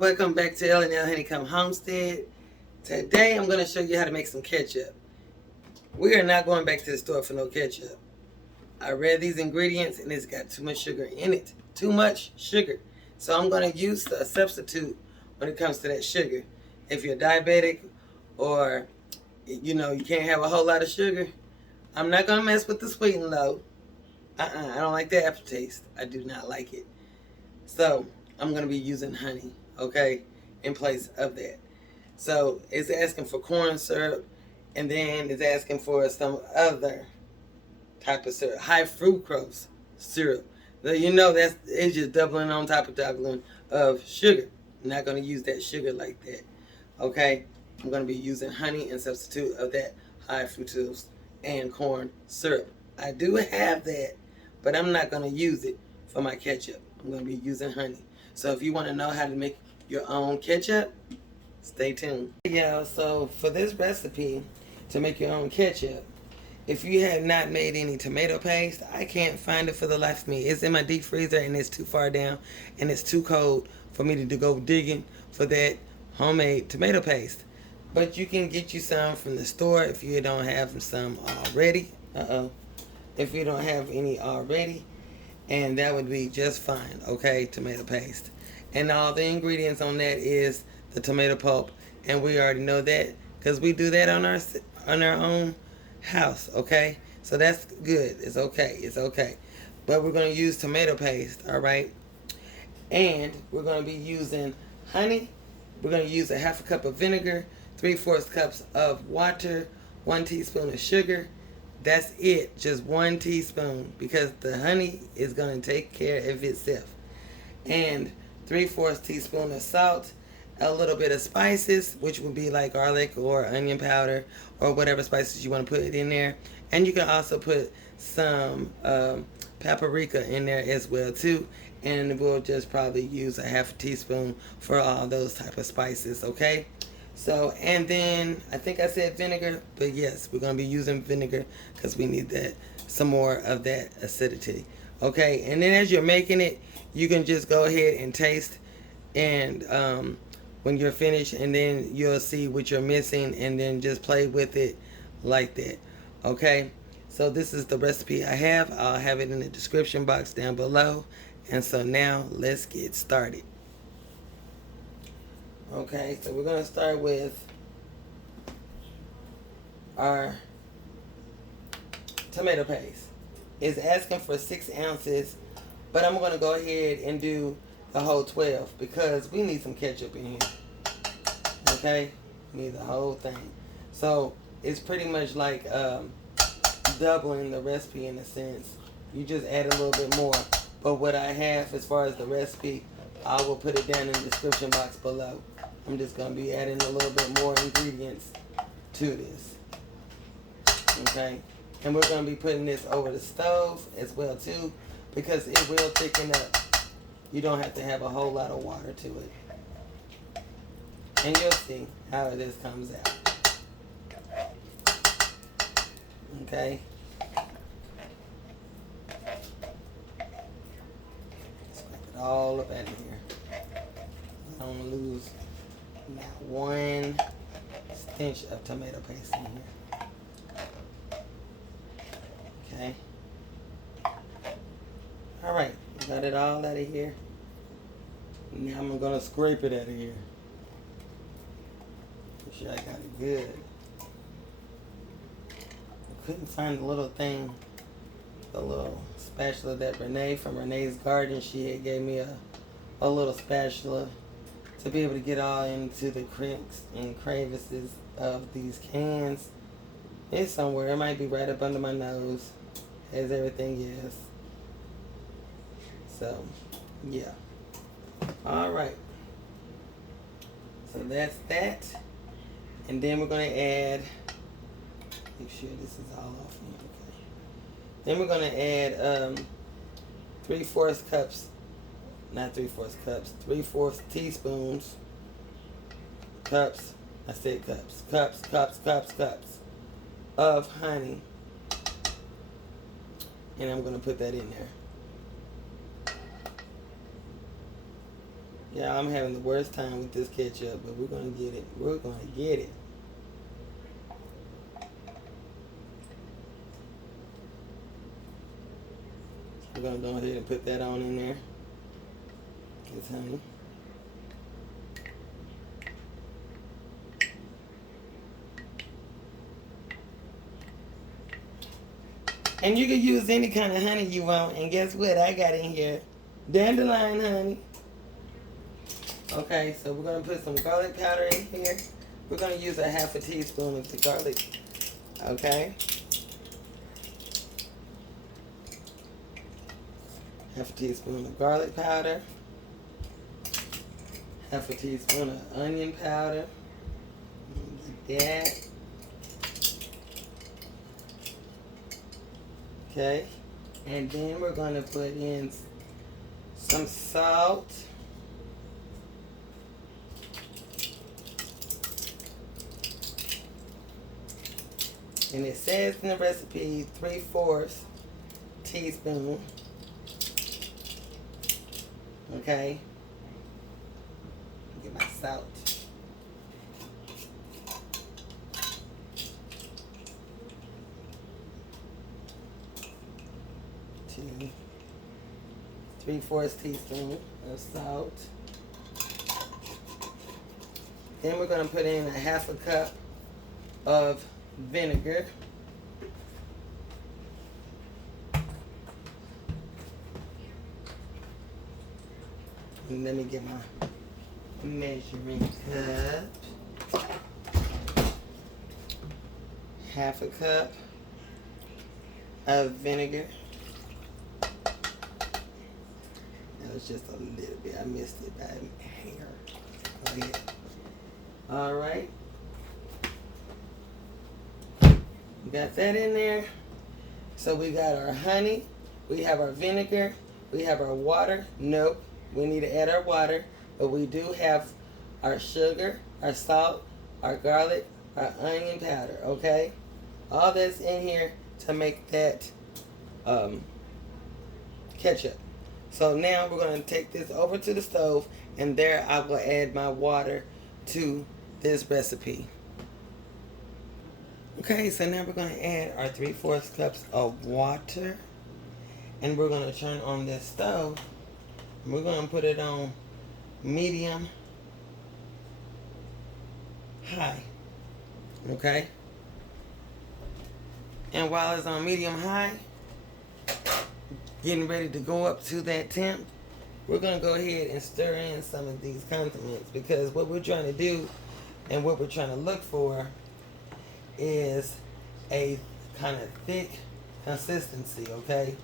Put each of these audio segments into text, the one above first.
Welcome back to L&L Honeycomb Homestead. Today I'm going to show you how to make some ketchup. We are not going back to the store for no ketchup. I read these ingredients and it's got too much sugar in it. Too much sugar. So I'm going to use a substitute when it comes to that sugar. If you're diabetic or you can't have a whole lot of sugar, I'm not going to mess with the sweet and low. I don't like the aftertaste. I do not like it. So I'm going to be using honey, okay, in place of that. So it's asking for corn syrup, and then it's asking for some other type of syrup, high fructose syrup. It's just doubling on top of doubling of sugar. I'm not going to use that sugar like that, okay? I'm going to be using honey in substitute of that high fructose and corn syrup. I do have that, but I'm not going to use it for my ketchup. I'm going to be using honey. So if you want to know how to make your own ketchup, stay tuned. Yeah, so for this recipe to make your own ketchup, if you have not made any tomato paste, I can't find it for the life of me. It's in my deep freezer and it's too far down and it's too cold for me to go digging for that homemade tomato paste. But you can get you some from the store if you don't have some already. If you don't have any already, and that would be just fine, okay? Tomato paste. And all the ingredients on that is the tomato pulp, and we already know that because we do that on our own house, okay? So that's good. It's okay. But we're going to use tomato paste, all right? And we're going to be using honey. We're going to use a half a cup of vinegar, 3/4 cups of water, 1 teaspoon of sugar. That's it, just 1 teaspoon, because the honey is going to take care of itself. And 3/4 teaspoon of salt, a little bit of spices, which would be like garlic or onion powder or whatever spices you want to put in there. And you can also put some paprika in there as well too. And we'll just probably use a half a teaspoon for all those type of spices, okay? So, and then I think I said vinegar, but yes, we're going to be using vinegar because we need some more of that acidity. Okay, and then as you're making it, you can just go ahead and taste, and when you're finished, and then you'll see what you're missing, and then just play with it like that. Okay, so this is the recipe I have. I'll have it in the description box down below. And so now let's get started. Okay, so we're going to start with our tomato paste. It's asking for 6 ounces, but I'm going to go ahead and do the whole 12 because we need some ketchup in here. Okay, we need the whole thing. So it's pretty much like doubling the recipe in a sense. You just add a little bit more. But what I have as far as the recipe, I will put it down in the description box below. I'm just going to be adding a little bit more ingredients to this. Okay? And we're going to be putting this over the stove as well too because it will thicken up. You don't have to have a whole lot of water to it. And you'll see how this comes out. Okay? Scrape it all up out of here. I don't want to lose not one stench of tomato paste in here. Okay. Alright, got it all out of here. Now I'm going to scrape it out of here. Make sure I got it good. I couldn't find the little thing, the little spatula that Renee from Renee's Garden, she had gave me a little spatula to be able to get all into the cracks and crevices of these cans. It's somewhere. It might be right up under my nose, as everything is. So, yeah. Alright. So that's that. And then we're going to add, make sure this is all off here. Okay. Then we're going to add 3/4 cups, not 3/4 cups, 3/4 teaspoons, cups, I said cups of honey. And I'm going to put that in there. Yeah, I'm having the worst time with this ketchup, but we're gonna get it. We're gonna get it. We're gonna go ahead and put that on in there. This honey. And you can use any kind of honey you want. And guess what I got in here? Dandelion honey. Okay, so we're going to put some garlic powder in here. We're going to use a half a teaspoon of the garlic. Okay. Half a teaspoon of garlic powder. Half a teaspoon of onion powder. Like that. Okay. And then we're going to put in some salt. And it says in the recipe 3/4 teaspoon. Okay. Get my salt. 3/4 teaspoon of salt. Then we're going to put in a half a cup of vinegar. And let me get my measuring cup. Half a cup of vinegar. That was just a little bit. I missed it by a hair. Go ahead. All right. We got that in there. So we got our honey. We have our vinegar. We have our water. Nope. We need to add our water. But we do have our sugar, our salt, our garlic, our onion powder. Okay? All that's in here to make that ketchup. So now we're going to take this over to the stove, and there I will add my water to this recipe. Okay, so now we're going to add our 3/4 cups of water, and we're going to turn on this stove. And we're going to put it on medium high. Okay? And while it's on medium high, getting ready to go up to that temp, we're going to go ahead and stir in some of these condiments, because what we're trying to do and what we're trying to look for is a kind of thick consistency, okay?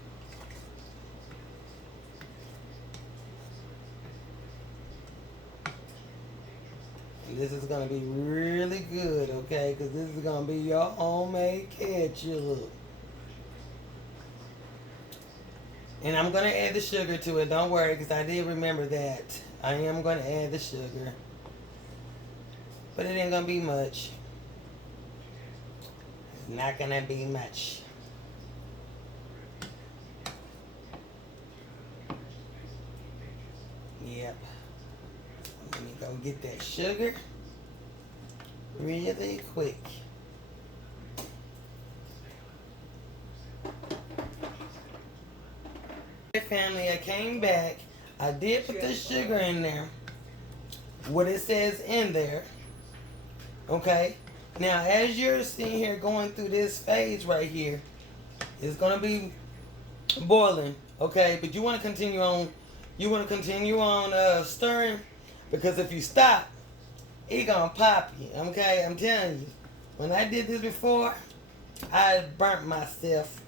And this is going to be really good, okay? Because this is going to be your homemade ketchup. And I'm going to add the sugar to it. Don't worry, because I did remember that. I am going to add the sugar. But it ain't going to be much. It's not going to be much. Yep. Let me go get that sugar really quick. Family, I came back. I did put the sugar in there. What it says in there. Okay. Now, as you're sitting here going through this phase right here, it's gonna be boiling. Okay, but you want to continue on. You want to continue on stirring, because if you stop, it's gonna pop you. Okay, I'm telling you. When I did this before, I burnt myself.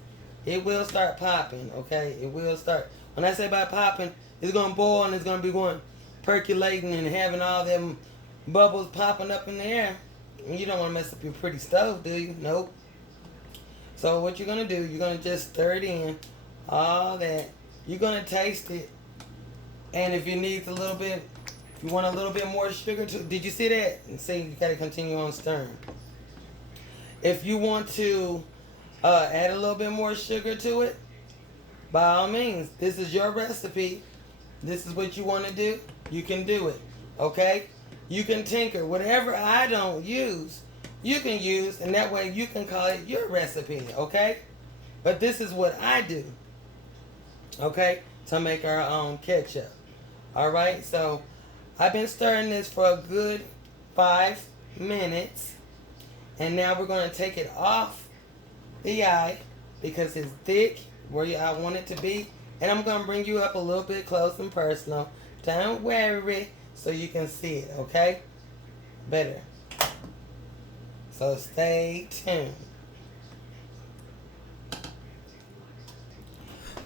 It will start popping, okay? It will start. When I say by popping, it's going to boil and it's going to be going percolating and having all them bubbles popping up in the air. And you don't want to mess up your pretty stove, do you? Nope. So what you're going to do, you're going to just stir it in, all that. You're going to taste it. And if you need a little bit, if you want a little bit more sugar, did you see that? And see, you got to continue on stirring. If you want to add a little bit more sugar to it, by all means. This is your recipe. This is what you want to do. you can do it. Okay? You can tinker. Whatever I don't use, you can use, and that way you can call it your recipe. Okay? But this is what I do. Okay? To make our own ketchup. Alright? So I've been stirring this for a good 5 minutes. And now we're going to take it off the eye because it's thick where I want it to be. And I'm going to bring you up a little bit close and personal. Don't worry, so you can see it, okay? Better. So stay tuned.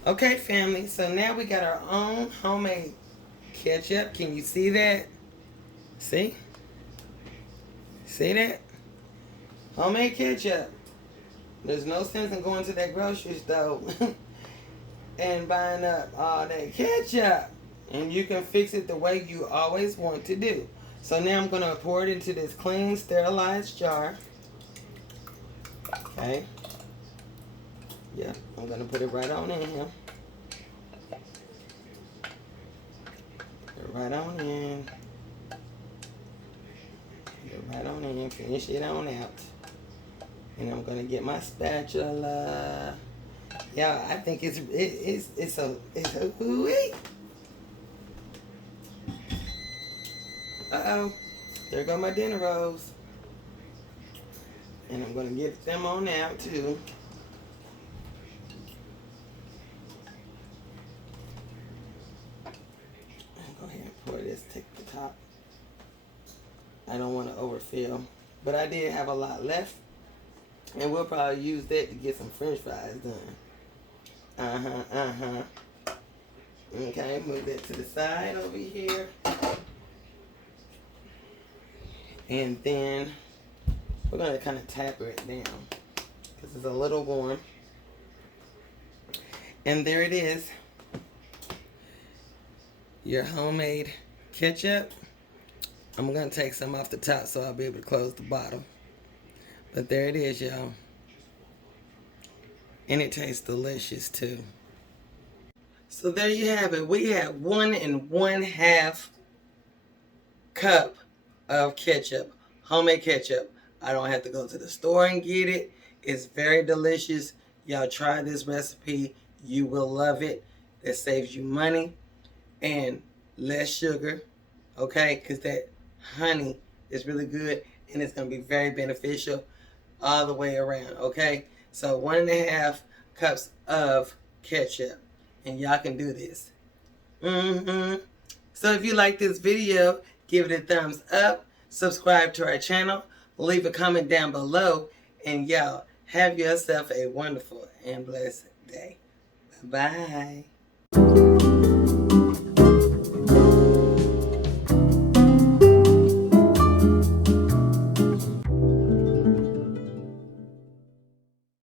Okay, family, so now we got our own homemade ketchup. Can you see that? See? See that? Homemade ketchup. There's no sense in going to that grocery store and buying up all that ketchup. And you can fix it the way you always want to do. So now I'm going to pour it into this clean, sterilized jar. Okay. Yeah, I'm going to put it right on in here. Put it right on in. Put it right on in. Finish it on out. And I'm gonna get my spatula. Yeah, I think it's a ooh-wee. Uh-oh. There go my dinner rolls. And I'm gonna get them on out too. Go ahead and pour this, take the top. I don't want to overfill. But I did have a lot left. And we'll probably use that to get some french fries done. Okay, move that to the side over here. And then we're going to kind of taper it down because it's a little warm. And there it is. Your homemade ketchup. I'm going to take some off the top so I'll be able to close the bottom. But there it is, y'all. And it tastes delicious, too. So there you have it. We have 1 1/2 cup of ketchup. Homemade ketchup. I don't have to go to the store and get it. It's very delicious. Y'all try this recipe. You will love it. It saves you money and less sugar. Okay? Because that honey is really good. And it's going to be very beneficial all the way around, okay? So 1 1/2 cups of ketchup. And y'all can do this. So if you like this video, give it a thumbs up. Subscribe to our channel. Leave a comment down below. And y'all, have yourself a wonderful and blessed day. Bye-bye.